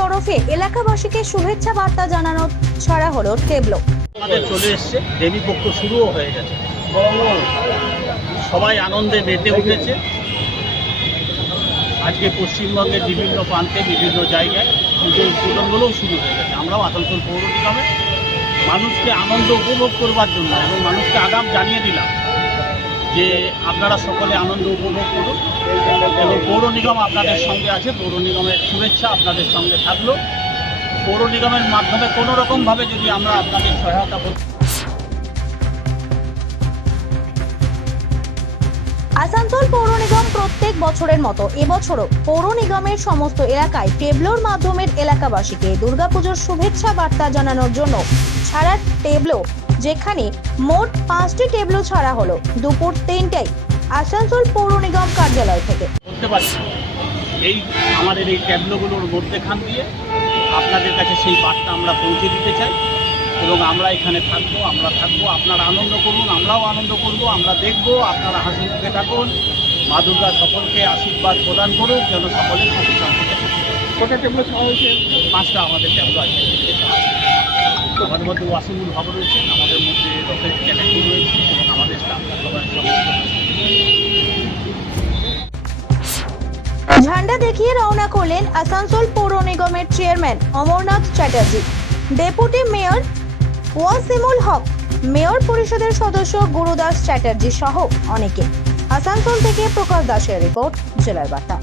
তরফে এলাকাবাসীকে শুভেচ্ছা বার্তা জানানো ছড়া হলো টেবলো আমাদের চলে এসছে, দেবী পক্ষ শুরুও হয়ে গেছে। সবাই আনন্দে মেতে উঠেছে। আজকে পশ্চিমবঙ্গের বিভিন্ন প্রান্তে, বিভিন্ন জায়গায় পুজো উদ্বোধনগুলোও শুরু হয়ে গেছে। আমরাও আসানসোল পৌর নিগমে। মানুষকে আনন্দ উপভোগ করবার জন্য এবং মানুষকে আগাম জানিয়ে দিলাম যে আপনারা সকলে আনন্দ উপভোগ করুন এবং পৌর নিগম আপনাদের সঙ্গে আছে। পৌর নিগমের শুভেচ্ছা আপনাদের সঙ্গে থাকল। পৌর নিগমের মাধ্যমে কোনো রকমভাবে যদি আমরা আপনাদের সহায়তা করতে আসানসোল পৌর নিগম প্রত্যেক বছরের মতো এবছরও পৌর নিগমের সমস্ত এলাকায় টেবলোর মাধ্যমে এলাকাবাসীকে দুর্গাপুজোর শুভেচ্ছা বার্তা জানানোর জন্য ছাড়া টেবলো যেখানে মোট পাঁচটি টেবলো ছাড়া হলো। দুপুর তিনটায় আসানসোল পৌর নিগম কার্যালয় থেকে। পারছি। এই আমাদের এই ট্যাবলোগুলোর মধ্যেখান দিয়ে আপনাদের কাছে সেই বার্তা আমরা পৌঁছে দিতে চাই এবং আমরা এখানে থাকব আমরা থাকব আপনারা আনন্দ করুন আমরাও আনন্দ করব আমরা দেখব আপনারা হাসি মুখে থাকুন মা দুর্গা সকলকে আশীর্বাদ প্রদান করুন যেন সকলের শান্তিতে থাকে। কটা টেবিল খাওয়া হয়েছে? পাঁচটা আমাদের ট্যাবলো আছে। আমাদের মধ্যে ওয়াসিমুল হক রয়েছে, আমাদের মধ্যে চ্যাটার্জি রয়েছে এবং আমাদের সবাই ঝান্ডা দেখিয়ে রওনা করলেন আসানসোল পৌর নিগমের chairman Amarnath Chatterjee. Deputy mayor Wasimul Haque, mayor পরিষদের সদস্য গুরুদাস চ্যাটার্জি সহ অনেকে। আসানসোল থেকে প্রকাশ দাসের রিপোর্ট, জেলার বার্তা।